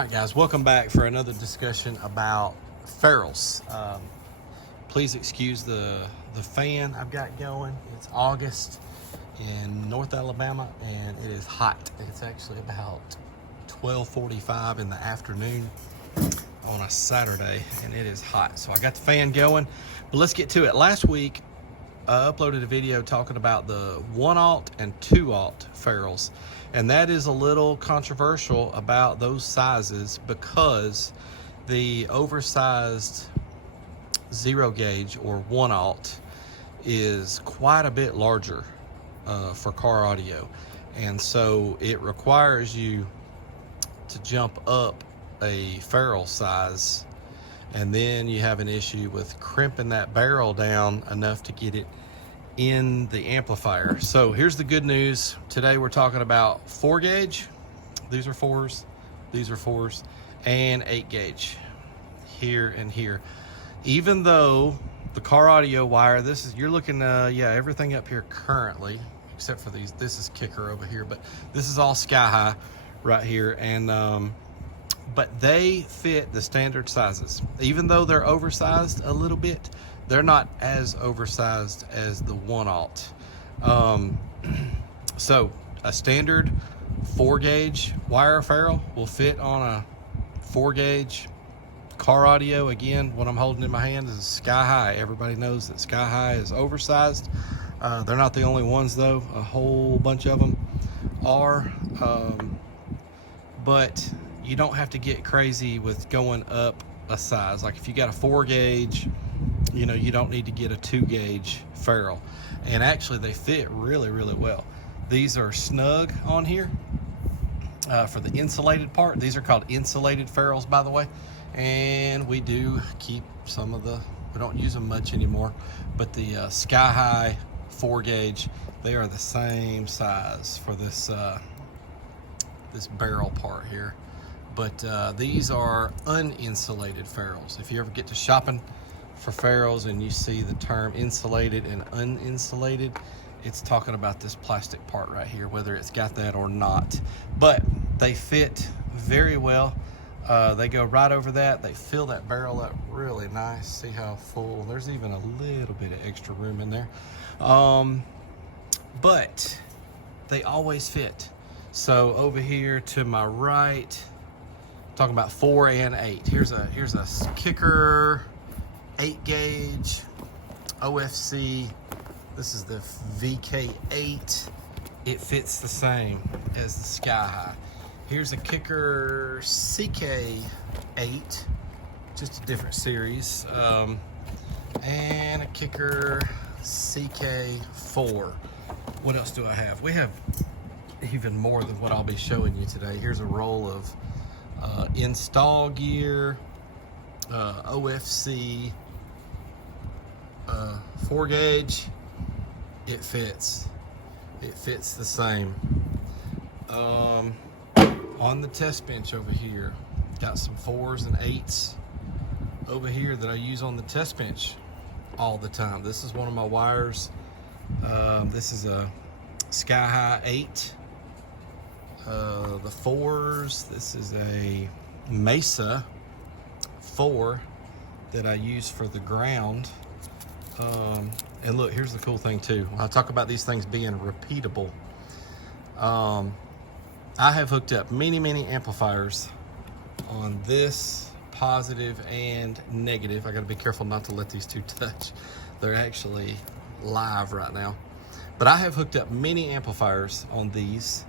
All right, guys, welcome back for another discussion about ferrules. Please excuse the fan I've got going. It's August in North Alabama, and it is hot. It's actually about 12:45 in the afternoon on a Saturday, and it is hot. So I got the fan going, but let's get to it. Last week, I uploaded a video talking about the 1/0 and 2/0 ferrules, and that is a little controversial about those sizes because the oversized 0 gauge or 1/0 is quite a bit larger for car audio, and so it requires you to jump up a ferrule size, and then you have an issue with crimping that barrel down enough to get it in the amplifier. So here's the good news. Today we're talking about 4 gauge. These are 4s, these are 4s, and 8 gauge here and here. Even though the car audio wire, this is, you're looking, yeah, everything up here currently, except for these, this is kicker over here, but this is all sky high right here. And but they fit the standard sizes. Even though they're oversized a little bit, they're not as oversized as the 1/0. So a standard 4 gauge wire ferrule will fit on a 4 gauge car audio. Again, what I'm holding in my hand is sky high. Everybody knows that sky high is oversized. They're not the only ones though. A whole bunch of them are. But you don't have to get crazy with going up a size. Like if you got a 4 gauge, you know, you don't need to get a 2 gauge ferrule. And actually they fit really, really well. These are snug on here for the insulated part. These are called insulated ferrules, by the way. And we do keep some of the, we don't use them much anymore, but the sky high 4 gauge, they are the same size for this this barrel part here. But these are uninsulated ferrules. If you ever get to shopping for ferrules and you see the term insulated and uninsulated, it's talking about this plastic part right here, whether it's got that or not. But they fit very well. They go right over that. They fill that barrel up really nice. See how full? There's even a little bit of extra room in there. But they always fit. So over here to my right, talking about 4 and 8. Here's a kicker 8 gauge OFC. This is the VK8. It fits the same as the sky high. Here's a kicker CK8, just a different series, and a kicker CK4. What else do I have? We have even more than what I'll be showing you today. Here's a roll of install gear, OFC 4 gauge. It fits the same. On the test bench over here, got some 4s and 8s over here that I use on the test bench all the time. This is one of my wires. This is a sky high 8. The 4s, this is a Mesa 4 that I use for the ground. And look, here's the cool thing too. When I talk about these things being repeatable, I have hooked up many amplifiers on this positive and negative. I gotta be careful not to let these two touch. They're actually live right now. But I have hooked up many amplifiers on these,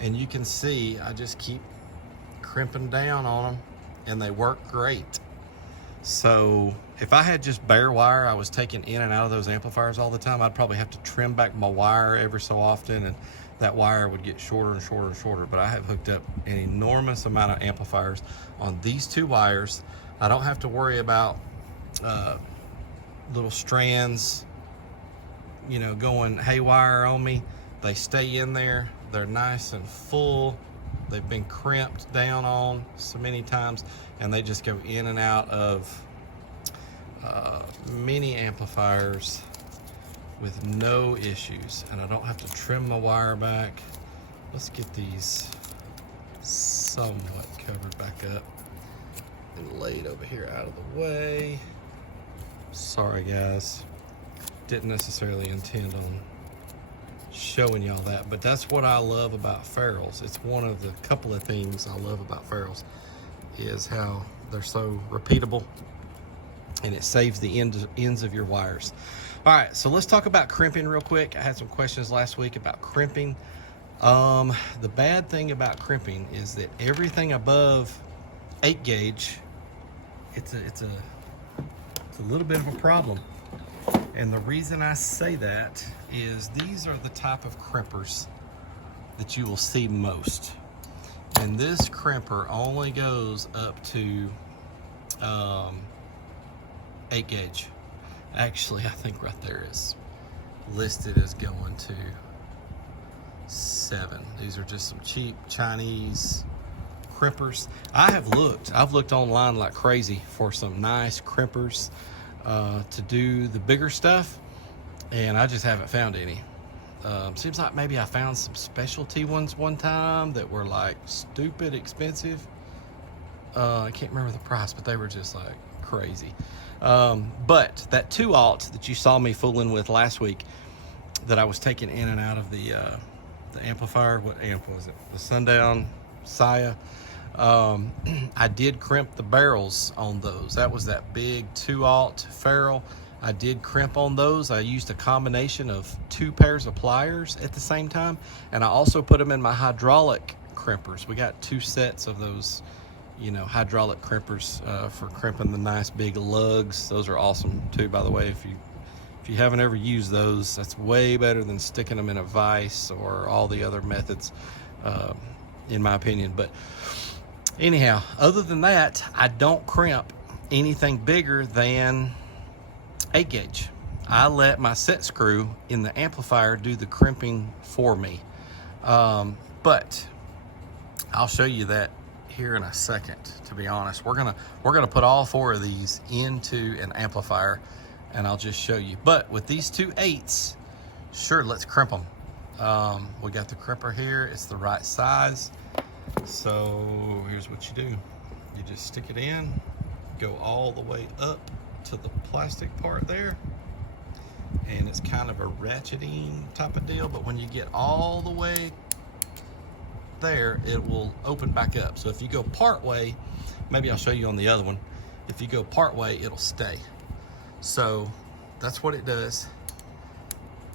and you can see I just keep crimping down on them and they work great. So if I had just bare wire I was taking in and out of those amplifiers all the time, I'd probably have to trim back my wire every so often, and that wire would get shorter and shorter and shorter. But I have hooked up an enormous amount of amplifiers on these 2 wires. I don't have to worry about little strands, you know, going haywire on me. They stay in there. They're nice and full. They've been crimped down on so many times, and they just go in and out of many amplifiers with no issues, and I don't have to trim my wire back. Let's get these somewhat covered back up and laid over here out of the way. Sorry guys, didn't necessarily intend on showing y'all that, but that's what I love about ferrules. It's one of the couple of things I love about ferrules is how they're so repeatable and it saves the ends of your wires. All right, so let's talk about crimping real quick. I had some questions last week about crimping. The bad thing about crimping is that everything above 8 gauge, it's a little bit of a problem. And the reason I say that is these are the type of crimpers that you will see most. And this crimper only goes up to 8 gauge. Actually, I think right there is listed as going to 7. These are just some cheap Chinese crimpers. I've looked online like crazy for some nice crimpers to do the bigger stuff, and I just haven't found any. Seems like maybe I found some specialty ones one time that were like stupid expensive. I can't remember the price, but they were just like crazy. But that 2-aught that you saw me fooling with last week that I was taking in and out of the amplifier, what amp was it? The Sundown Saya. I did crimp the barrels on those. That was that big 2-aught ferrule. I did crimp on those. I used a combination of 2 pairs of pliers at the same time, and I also put them in my hydraulic crimpers. We got 2 sets of those, you know, hydraulic crimpers for crimping the nice big lugs. Those are awesome too, by the way. If you haven't ever used those, that's way better than sticking them in a vise or all the other methods, in my opinion. But anyhow, other than that, I don't crimp anything bigger than 8 gauge. I let my set screw in the amplifier do the crimping for me. But I'll show you that here in a second. To be honest, we're gonna put all 4 of these into an amplifier, and I'll just show you. But with these 2 8s, sure, let's crimp them. We got the crimper here. It's the right size. So here's what you do. You just stick it in, go all the way up to the plastic part there, and it's kind of a ratcheting type of deal, but when you get all the way there, it will open back up. So if you go part way, maybe I'll show you on the other one, if you go part way, it'll stay. So that's what it does.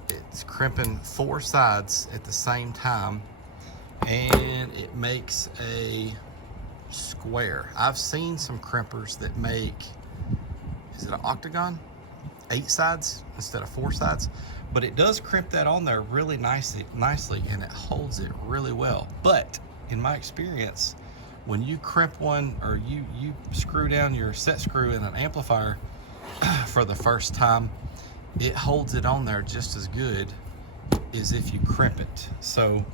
It's crimping 4 sides at the same time, and it makes a square. I've seen some crimpers that make, is it an octagon? 8 sides instead of 4 sides, but it does crimp that on there really nicely, and it holds it really well. But in my experience, when you crimp one, or you screw down your set screw in an amplifier for the first time, it holds it on there just as good as if you crimp it. So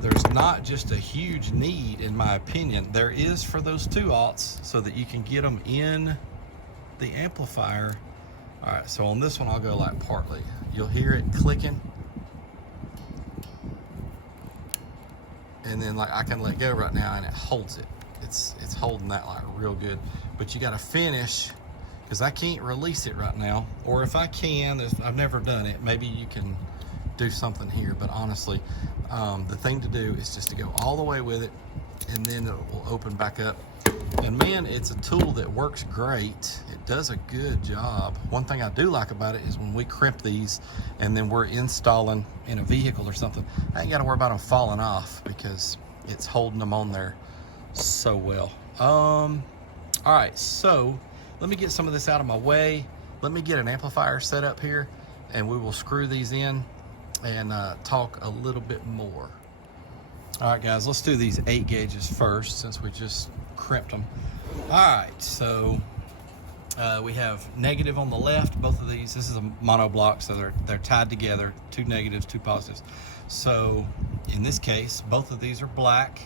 there's not just a huge need, in my opinion. There is for those 2-aughts so that you can get them in the amplifier. All right, so on this one, I'll go like partly. You'll hear it clicking. And then like I can let go right now and it holds it. It's holding that like real good. But you gotta finish, because I can't release it right now. Or if I can, I've never done it, maybe you can do something here. But honestly, the thing to do is just to go all the way with it, and then it will open back up. And man, it's a tool that works great. It does a good job. One thing I do like about it is when we crimp these and then we're installing in a vehicle or something, I ain't got to worry about them falling off because it's holding them on there so well. All right, so let me get some of this out of my way. Let me get an amplifier set up here, and we will screw these in and talk a little bit more. All right, guys, let's do these 8 gauges first, since we just crimped them. All right, so we have negative on the left. Both of these, this is a mono block, so they're tied together, 2 negatives, 2 positives. So in this case, both of these are black,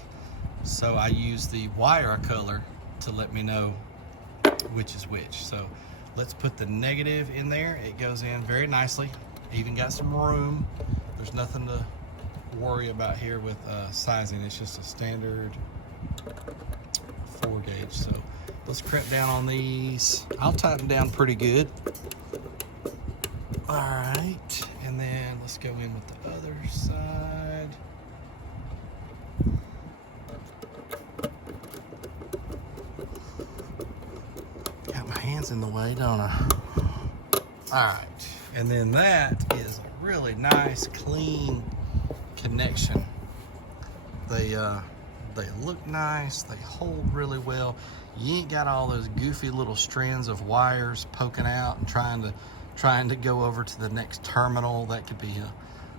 so I use the wire color to let me know which is which. So let's put the negative in there. It goes in very nicely, even got some room. There's nothing to worry about here with sizing. It's just a standard 4 gauge. So let's crimp down on these. I'll tighten down pretty good. All right, and then let's go in with the other side. Got my hands in the way, don't I? All right, and then that is a really nice, clean connection. They look nice, they hold really well. You ain't got all those goofy little strands of wires poking out and trying to go over to the next terminal. That could be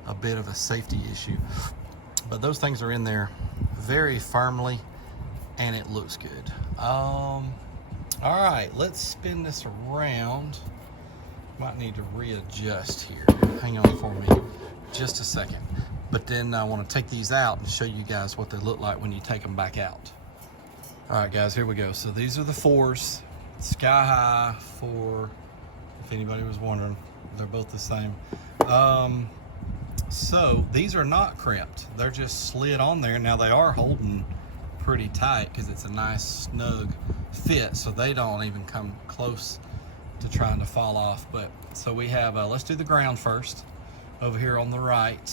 a bit of a safety issue. But those things are in there very firmly, and it looks good. All right, let's spin this around. Might need to readjust here. Hang on for me just a second. But then I want to take these out and show you guys what they look like when you take them back out. All right, guys, here we go. So these are the 4s, Sky High 4. If anybody was wondering, they're both the same. So these are not crimped. They're just slid on there. Now they are holding pretty tight because it's a nice snug fit, so they don't even come close to trying to fall off. But so we have, let's do the ground first. Over here on the right,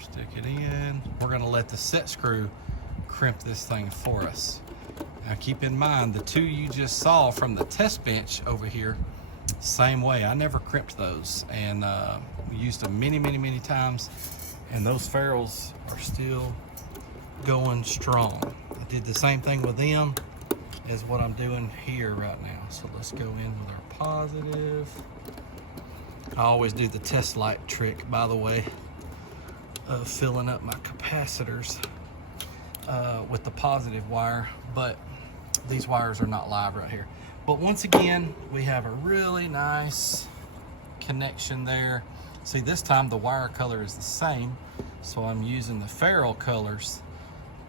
stick it in. We're gonna let the set screw crimp this thing for us. Now keep in mind, the 2 you just saw from the test bench over here, same way. I never crimped those, and we used them many times, and those ferrules are still going strong. I did the same thing with them as what I'm doing here right now. So let's go in with our positive. I always do the test light trick, by the way, of filling up my capacitors with the positive wire, but these wires are not live right here. But once again, we have a really nice connection there. See, this time the wire color is the same, so I'm using the ferrule colors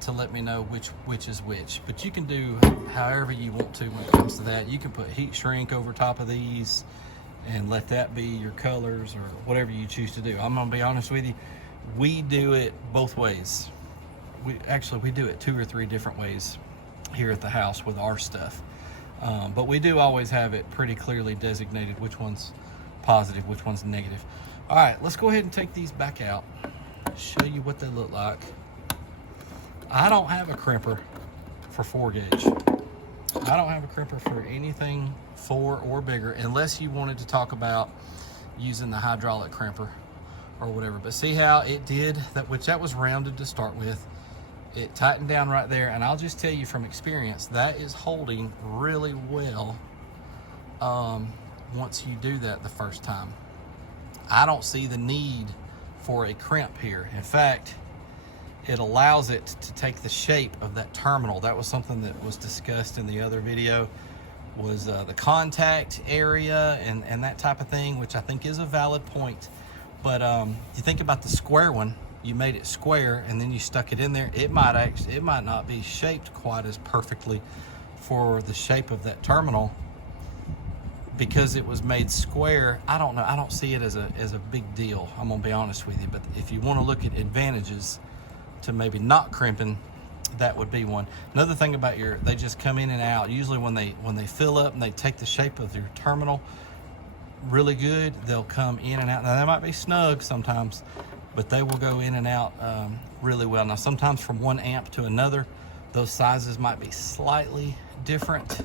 to let me know which is which. But you can do however you want to when it comes to that. You can put heat shrink over top of these and let that be your colors, or whatever you choose to do. I'm gonna be honest with you, we do it both ways. We do it 2 or 3 different ways here at the house with our stuff. But we do always have it pretty clearly designated which one's positive, which one's negative. All right, let's go ahead and take these back out, show you what they look like. I don't have a crimper for 4 gauge. I don't have a crimper for anything 4 or bigger, unless you wanted to talk about using the hydraulic crimper or whatever. But see how it did that, which that was rounded to start with. It tightened down right there, and I'll just tell you from experience, that is holding really well once you do that the first time. I don't see the need for a crimp here. In fact, it allows it to take the shape of that terminal. That was something that was discussed in the other video, was the contact area and that type of thing, which I think is a valid point. But you think about the square one, you made it square and then you stuck it in there, it might not be shaped quite as perfectly for the shape of that terminal because it was made square. I don't know, I don't see it as a big deal, I'm gonna be honest with you. But if you want to look at advantages to maybe not crimping, that would be one. Another thing about they just come in and out. Usually when they fill up and they take the shape of your terminal really good, they'll come in and out. Now they might be snug sometimes, but they will go in and out really well. Now sometimes from 1 amp to another, those sizes might be slightly different.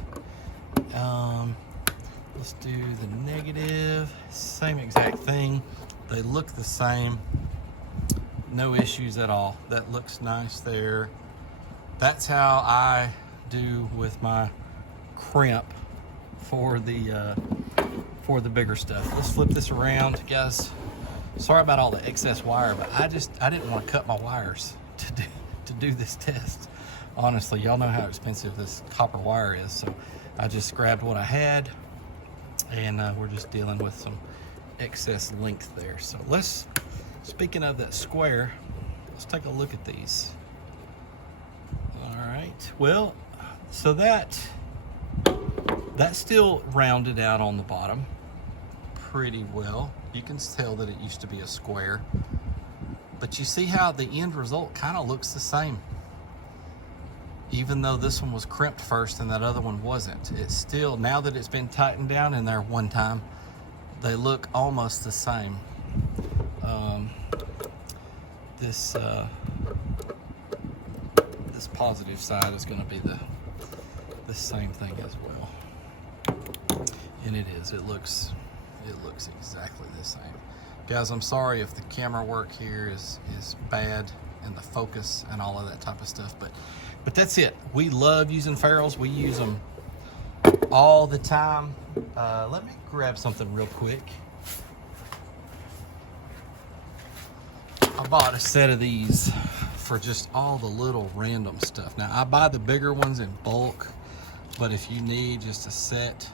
Let's do the negative, same exact thing. They look the same, no issues at all. That looks nice there. That's how I do with my crimp for the bigger stuff. Let's flip this around, guys. Sorry about all the excess wire, but I didn't want to cut my wires to do this test. Honestly, y'all know how expensive this copper wire is, so I just grabbed what I had, and we're just dealing with some excess length there. So speaking of that square, let's take a look at these. All right, well, so that's still rounded out on the bottom pretty well. You can tell that it used to be a square. But you see how the end result kind of looks the same. Even though this one was crimped first and that other one wasn't, it's still, now that it's been tightened down in there one time, they look almost the same. This positive side is going to be the same thing as well, and it is. It looks exactly the same. Guys, I'm sorry if the camera work here is bad and the focus and all of that type of stuff, but that's it. We love using ferrules. We use them all the time. Let me grab something real quick. I bought a set of these for just all the little random stuff. Now, I buy the bigger ones in bulk, but if you need just a set,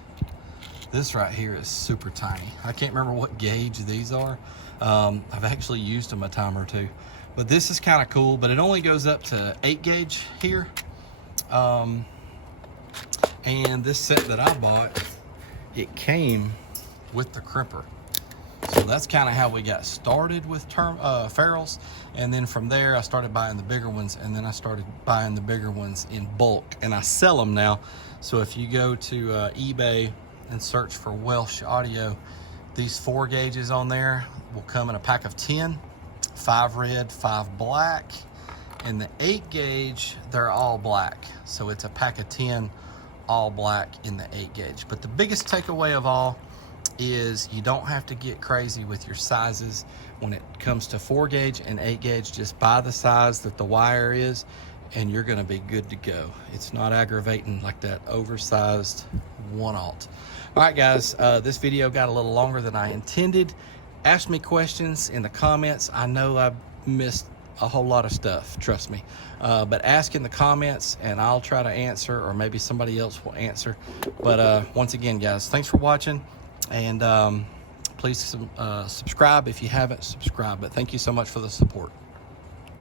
this right here is super tiny. I can't remember what gauge these are. I've actually used them a time or two, but this is kind of cool, but it only goes up to 8 gauge here. And this set that I bought, it came with the crimper. So that's kind of how we got started with ferrules. And then from there, I started buying the bigger ones, and then I started buying the bigger ones in bulk, and I sell them now. So if you go to eBay and search for Welsh audio, these 4 gauges on there will come in a pack of 10, 5 red, 5 black, and the 8 gauge, they're all black. So it's a pack of 10, all black in the 8 gauge. But the biggest takeaway of all is you don't have to get crazy with your sizes when it comes to 4 gauge and 8 gauge. Just buy the size that the wire is, and you're gonna be good to go. It's not aggravating like that oversized 1/0. All right, guys, this video got a little longer than I intended. Ask me questions in the comments. I know I missed a whole lot of stuff, trust me. But ask in the comments and I'll try to answer, or maybe somebody else will answer. But once again, guys, thanks for watching, and please subscribe if you haven't subscribed. But thank you so much for the support.